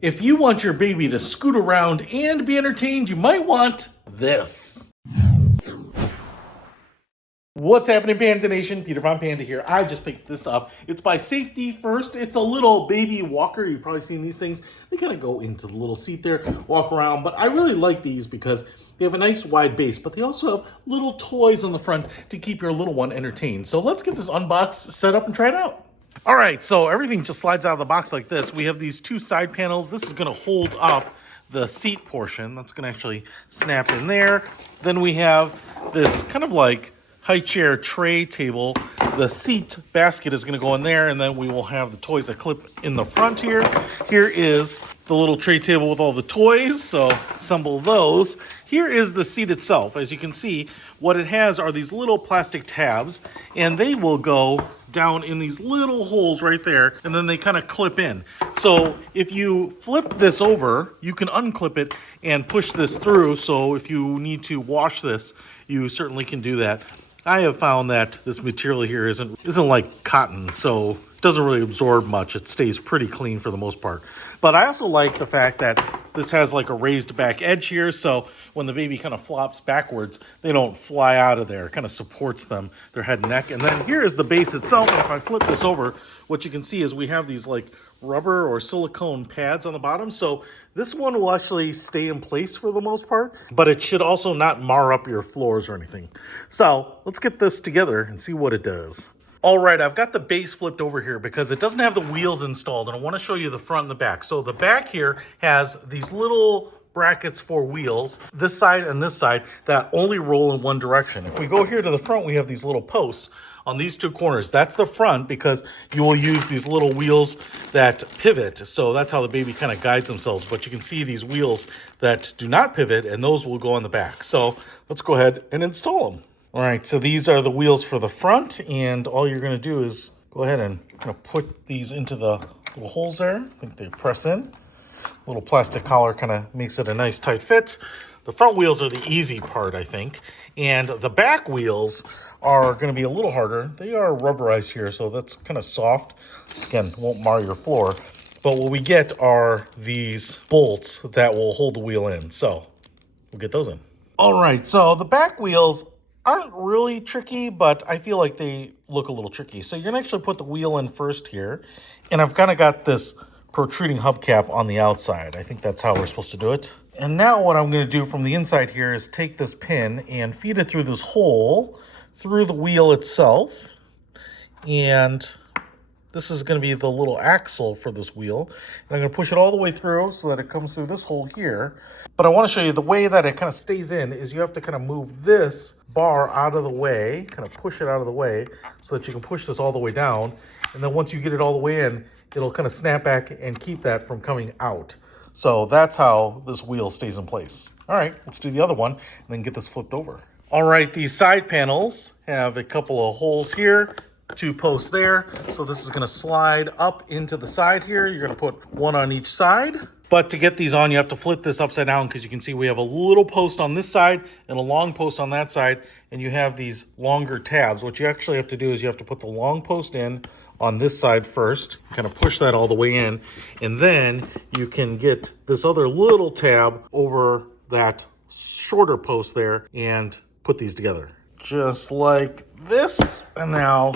If you want your baby to scoot around and be entertained, you might want this. What's happening, Panda Nation? Peter Von Panda here. I just picked this up. It's by Safety First. It's a little baby walker. You've probably seen these things. They kind of go into the little seat there, walk around. But I really like these because they have a nice wide base, but they also have little toys on the front to keep your little one entertained. So let's get this unboxed, set up, and try it out. All right, so everything just slides out of the box like this. We have these two side panels. This is going to hold up the seat portion. That's going to actually snap in there. Then we have this kind of like high chair tray table. The seat basket is going to go in there, and then we will have the toys that clip in the front here. Here is the little tray table with all the toys, so assemble those. Here is the seat itself. As you can see, what it has are these little plastic tabs, and they will go down in these little holes right there, and then they kind of clip in. So if you flip this over, you can unclip it and push this through. So if you need to wash this, you certainly can do that. I have found that this material here isn't like cotton, so it doesn't really absorb much. It stays pretty clean for the most part. But I also like the fact that this has like a raised back edge here, so when the baby kind of flops backwards, they don't fly out of there. It kind of supports them, their head and neck. And then here is the base itself, and if I flip this over, what you can see is we have these like rubber or silicone pads on the bottom. So this one will actually stay in place for the most part, but it should also not mar up your floors or anything. So let's get this together and see what it does. All right, I've got the base flipped over here because it doesn't have the wheels installed, and I want to show you the front and the back. So the back here has these little brackets for wheels, this side and this side, that only roll in one direction. If we go here to the front, we have these little posts on these two corners. That's the front because you will use these little wheels that pivot. So that's how the baby kind of guides themselves. But you can see these wheels that do not pivot, and those will go on the back. So let's go ahead and install them. All right, so these are the wheels for the front, and all you're gonna do is go ahead and kind of put these into the little holes there. I think they press in. Little plastic collar kind of makes it a nice tight fit. The front wheels are the easy part, I think. And the back wheels are going to be a little harder. They are rubberized here, so that's kind of soft. Again, won't mar your floor. But what we get are these bolts that will hold the wheel in. So we'll get those in. All right, so the back wheels aren't really tricky, but I feel like they look a little tricky. So you're going to actually put the wheel in first here. And I've kind of got this protruding hubcap on the outside. I think that's how we're supposed to do it. And now what I'm going to do from the inside here is take this pin and feed it through this hole through the wheel itself. And this is going to be the little axle for this wheel. And I'm going to push it all the way through so that it comes through this hole here. But I want to show you the way that it kind of stays in is you have to kind of move this bar out of the way, kind of push it out of the way so that you can push this all the way down. And then once you get it all the way in, it'll kind of snap back and keep that from coming out. So that's how this wheel stays in place. All right, let's do the other one and then get this flipped over. All right, these side panels have a couple of holes here, 2 posts there. So this is gonna slide up into the side here. You're gonna put one on each side. But to get these on, you have to flip this upside down because you can see we have a little post on this side and a long post on that side, and you have these longer tabs. What you actually have to do is you have to put the long post in on this side first, kind of push that all the way in, and then you can get this other little tab over that shorter post there and put these together. Just like this, and now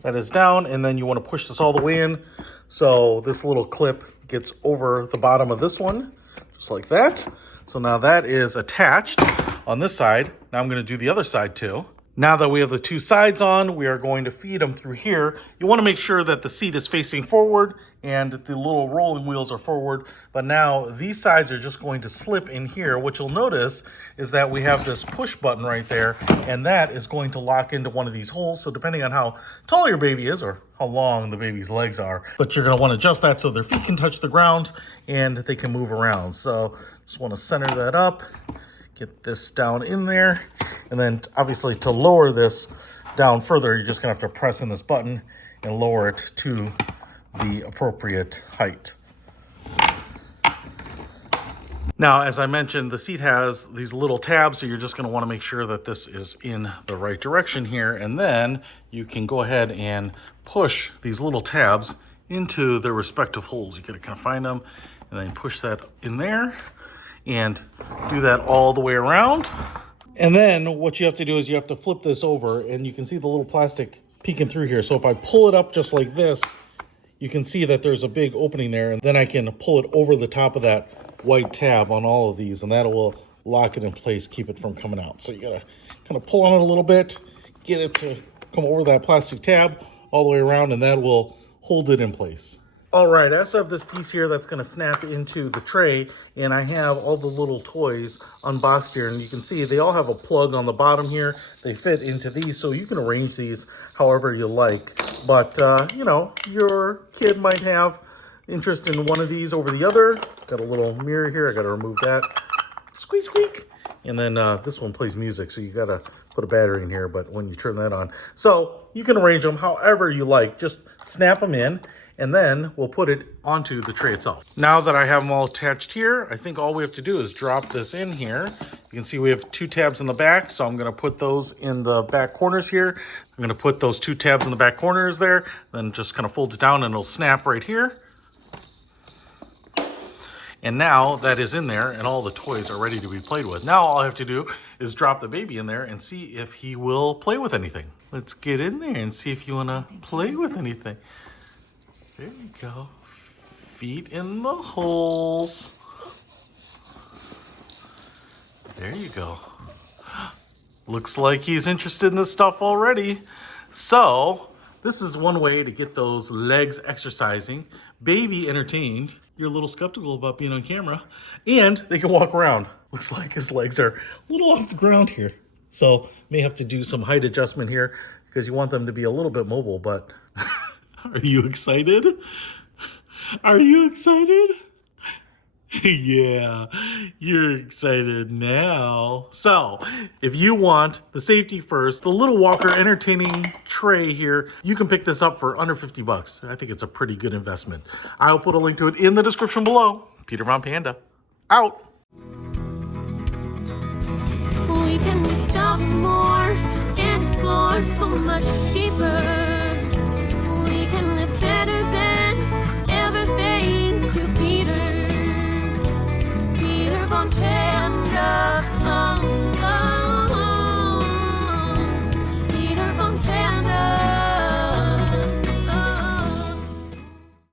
that is down, and then you want to push this all the way in so this little clip gets over the bottom of this one, just like that. So now that is attached on this side. Now I'm going to do the other side too. Now that we have the two sides on, we are going to feed them through here. You want to make sure that the seat is facing forward and the little rolling wheels are forward. But now these sides are just going to slip in here. What you'll notice is that we have this push button right there, and that is going to lock into one of these holes. So depending on how tall your baby is or how long the baby's legs are, but you're going to want to adjust that so their feet can touch the ground and they can move around. So just want to center that up. Get this down in there, and then obviously to lower this down further, you're just gonna have to press in this button and lower it to the appropriate height. Now, as I mentioned, the seat has these little tabs, so you're just gonna wanna make sure that this is in the right direction here, and then you can go ahead and push these little tabs into their respective holes. You gotta kind of find them and then push that in there and do that all the way around. And then what you have to do is you have to flip this over, and you can see the little plastic peeking through here. So if I pull it up just like this, you can see that there's a big opening there, and then I can pull it over the top of that white tab on all of these, and that will lock it in place, keep it from coming out. So you gotta kind of pull on it a little bit, get it to come over that plastic tab all the way around, and that will hold it in place. All right, I also have this piece here that's gonna snap into the tray, and I have all the little toys unboxed here, and you can see they all have a plug on the bottom here. They fit into these, so you can arrange these however you like. But, you know, your kid might have interest in one of these over the other. Got a little mirror here, I gotta remove that. Squeak, squeak. And then this one plays music, so you gotta put a battery in here, but when you turn that on. So you can arrange them however you like. Just snap them in, and then we'll put it onto the tray itself. Now that I have them all attached here, I think all we have to do is drop this in here. You can see we have 2 tabs in the back, so I'm gonna put those in the back corners here. I'm gonna put those 2 tabs in the back corners there, then just kind of fold it down and it'll snap right here. And now that is in there and all the toys are ready to be played with. Now all I have to do is drop the baby in there and see if he will play with anything. Let's get in there and see if you wanna play with anything. There you go. Feet in the holes. There you go. Looks like he's interested in this stuff already. So this is one way to get those legs exercising, baby entertained. You're a little skeptical about being on camera, and they can walk around. Looks like his legs are a little off the ground here. So may have to do some height adjustment here because you want them to be a little bit mobile, but are you excited? Are you excited? Yeah, you're excited now. So if you want the safety first, the little walker entertaining tray here, you can pick this up for under 50 bucks. I think it's a pretty good investment. I'll put a link to it in the description below. Peter Von Panda, out. We can discover more and explore so much deeper. We can live better than